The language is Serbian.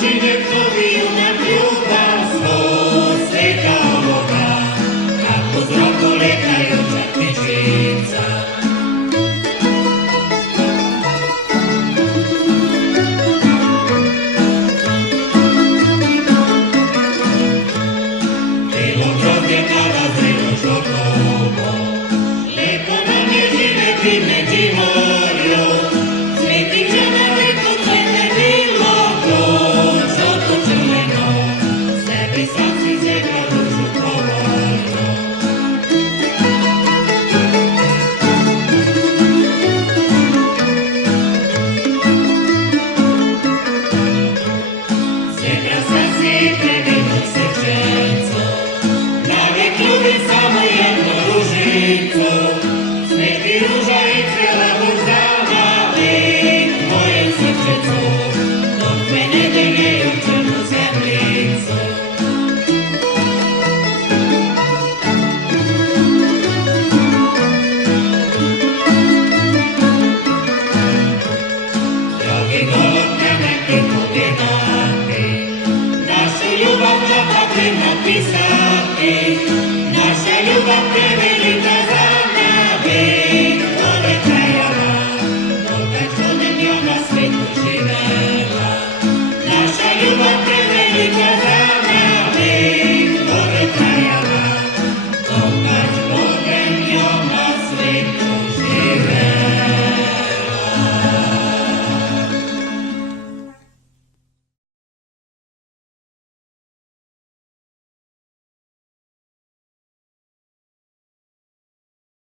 Či niekto vyjúna ľúba svoj sveta ovoga, ako z roku lietajúca knižnica. Bylo grozdie kada zrelo žotovo, lepo na nežine krimne dživoljo, sveti žena lepo cvete bilo to, žoto črveno, sebi sasvim zebra dušu povoljno. Zebra sasvim predivno srčenco, navijek ljubim samo jedno ružico, smeti ruža i cvjela burzavali moje srčeco, dok me ne dirne u crnu zemljicu. Drogi golubka, neki pobjedati, našu ljubav će takvim napisati, naša ljubav prevelika